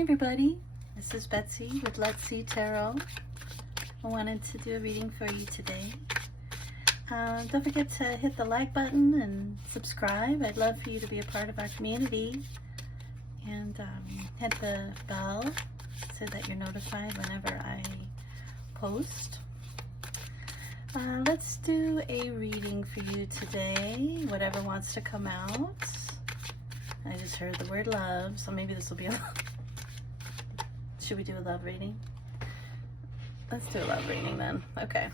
Hi everybody, this is Betsy with Let's See Tarot. I wanted to do a reading for you today. Don't forget to hit the like button and subscribe. I'd love for you to be a part of our community. And hit the bell so that you're notified whenever I post. Let's do a reading for you today, whatever wants to come out. I just heard the word love, so maybe this will be a Should we do a love reading? Let's do a love reading then. Okay.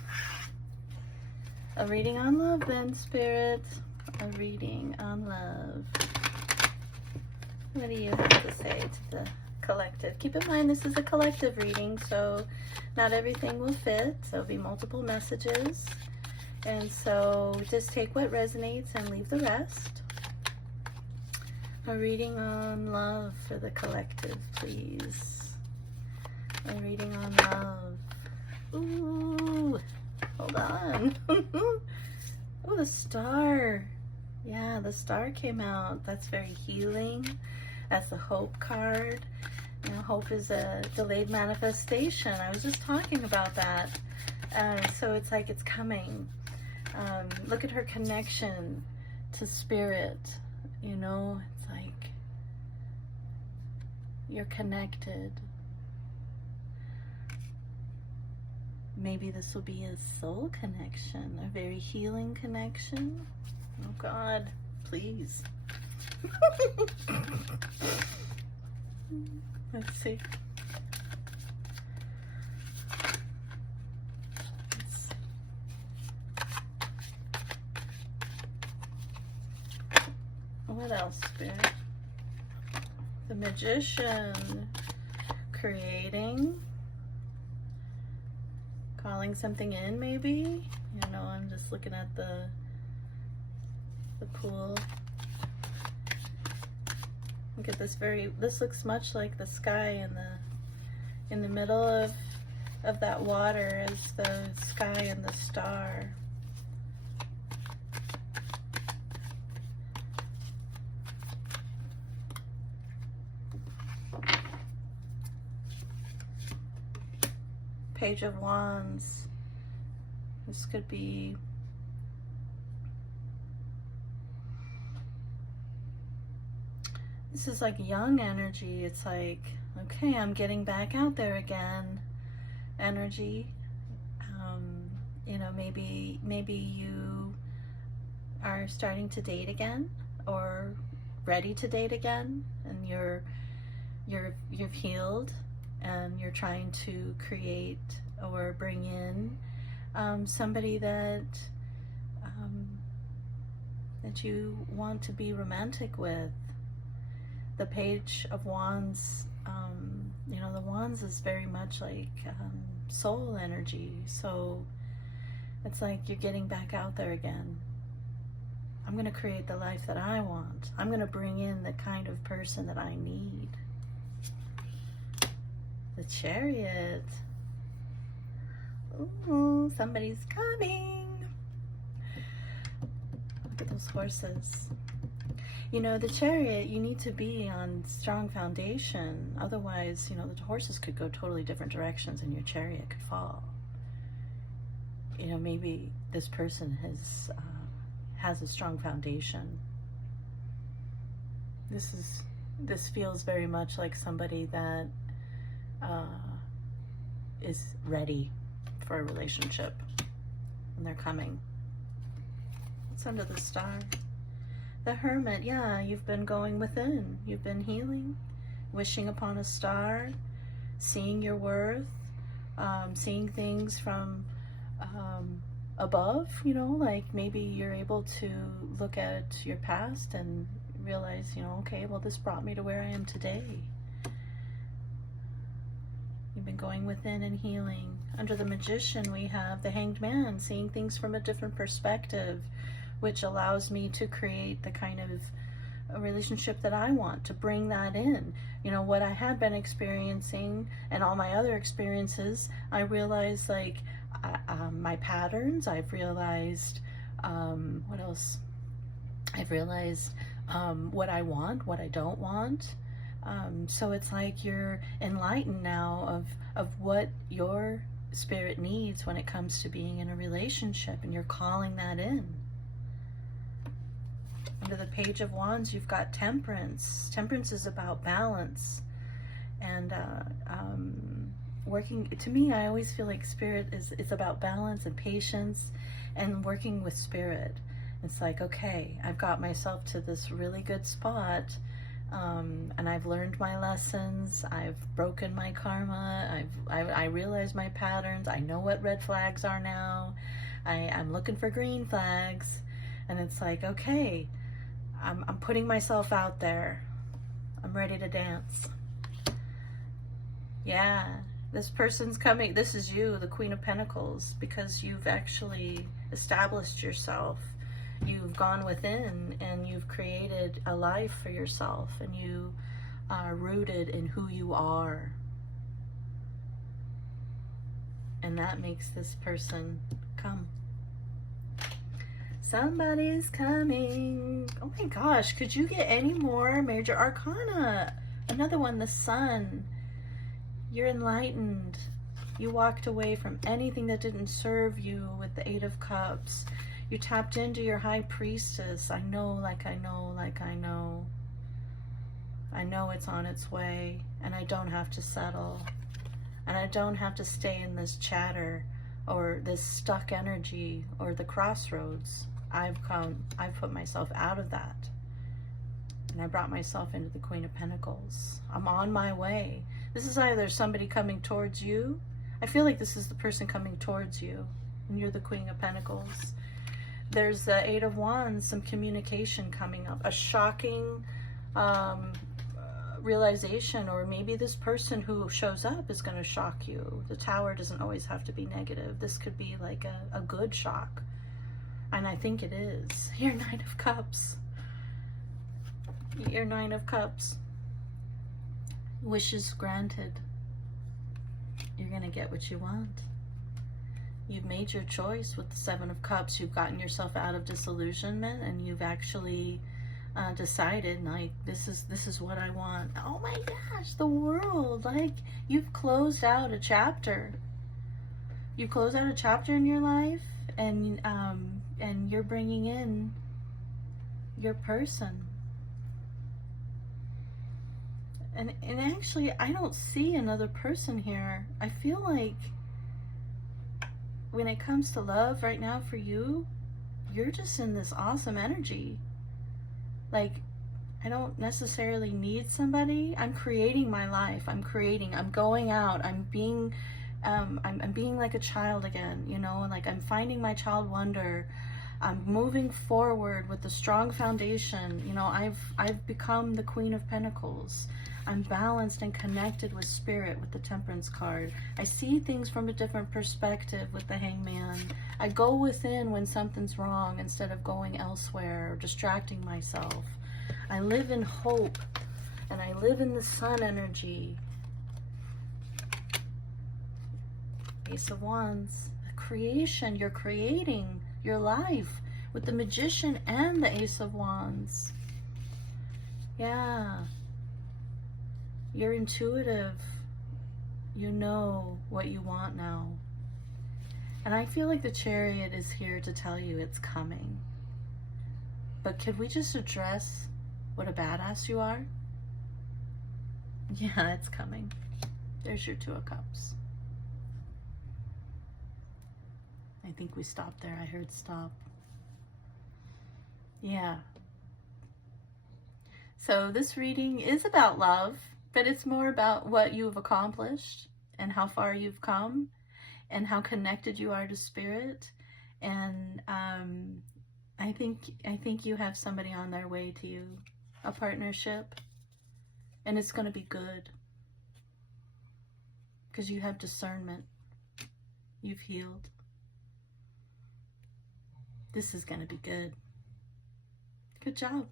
A reading on love then, Spirit. A reading on love. What do you have to say to the collective? Keep in mind this is a collective reading, so not everything will fit. There'll be multiple messages. And so just take what resonates and leave the rest. A reading on love for the collective, please. A reading on love. Ooh, hold on. Oh, the star. Yeah, the star came out. That's very healing. That's the hope card. You know, hope is a delayed manifestation. I was just talking about that. So it's like it's coming. Look at her connection to spirit. You know, it's like you're connected. Maybe this will be a soul connection, a very healing connection. Oh God, please. Let's see. What else, Spirit? The Magician, creating. Calling something in, maybe. You know, I'm just looking at the pool. Look at this this looks much like the sky in the middle of that water is the sky and the star. Page of Wands. This could be this is like young energy. It's like, okay, I'm getting back out there again energy. You know, maybe you are starting to date again or ready to date again, and you've healed. And you're trying to create or bring in somebody that you want to be romantic with. The Page of Wands, you know, the Wands is very much like soul energy. So it's like you're getting back out there again. I'm going to create the life that I want. I'm going to bring in the kind of person that I need. The Chariot. Ooh, somebody's coming. Look at those horses. You know, the Chariot, you need to be on strong foundation. Otherwise, you know, the horses could go totally different directions and your chariot could fall. You know, maybe this person has a strong foundation. This feels very much like somebody that is ready for a relationship, and they're coming. It's under the star. The Hermit, yeah, you've been going within. You've been healing, wishing upon a star, seeing your worth, seeing things from above, you know, like maybe you're able to look at your past and realize, you know, okay, well, this brought me to where I am today. You've been going within and healing. Under the Magician, we have the Hanged Man, seeing things from a different perspective, which allows me to create the kind of a relationship that I want, to bring that in. You know, what I had been experiencing and all my other experiences, I realized like my patterns. I've realized, what else? I've realized what I want, what I don't want. So it's like you're enlightened now of what your spirit needs when it comes to being in a relationship, and you're calling that in. Under the Page of Wands, you've got Temperance. Temperance is about balance. And working, to me, I always feel like spirit is about balance and patience and working with spirit. It's like, okay, I've got myself to this really good spot, and I've learned my lessons, I've broken my karma, I realize my patterns, I know what red flags are now, I'm looking for green flags, and it's like, okay, I'm putting myself out there, I'm ready to dance. Yeah, this person's coming, this is you, the Queen of Pentacles, because you've actually established yourself. You've gone within and you've created a life for yourself, and you are rooted in who you are. And that makes this person come. Somebody's coming. Oh my gosh, could you get any more Major Arcana? Another one, the Sun. You're enlightened. You walked away from anything that didn't serve you with the Eight of Cups. You tapped into your High Priestess. I know, like I know, like I know. I know it's on its way, and I don't have to settle. And I don't have to stay in this chatter or this stuck energy or the crossroads. I've put myself out of that. And I brought myself into the Queen of Pentacles. I'm on my way. This is either somebody coming towards you. I feel like this is the person coming towards you, and you're the Queen of Pentacles. There's the Eight of Wands, some communication coming up, a shocking realization, or maybe this person who shows up is going to shock you. The Tower doesn't always have to be negative. This could be like a good shock, and I think it is. Your Nine of Cups. Your Nine of Cups. Wishes granted. You're going to get what you want. You've made your choice with the Seven of Cups. You've gotten yourself out of disillusionment, and you've actually decided, like, this is what I want. Oh my gosh, the World. Like, you've closed out a chapter. You closed out a chapter in your life, and you're bringing in your person. And actually, I don't see another person here. I feel like when it comes to love right now for you, you're just in this awesome energy. Like, I don't necessarily need somebody. I'm creating my life. I'm going out. I'm being like a child again, you know, and like I'm finding my child wonder. I'm moving forward with a strong foundation. You know, I've become the Queen of Pentacles. I'm balanced and connected with spirit with the Temperance card. I see things from a different perspective with the Hangman. I go within when something's wrong instead of going elsewhere or distracting myself. I live in hope, and I live in the Sun energy. Ace of Wands. Creation. You're creating your life with the Magician and the Ace of Wands. Yeah. You're intuitive. You know what you want now. And I feel like the Chariot is here to tell you it's coming. But could we just address what a badass you are? Yeah, it's coming. There's your Two of Cups. I think we stopped there. I heard stop. Yeah. So this reading is about love, but it's more about what you've accomplished and how far you've come and how connected you are to spirit. And I think you have somebody on their way to you, a partnership, and it's going to be good because you have discernment. You've healed. This is going to be good. Good job.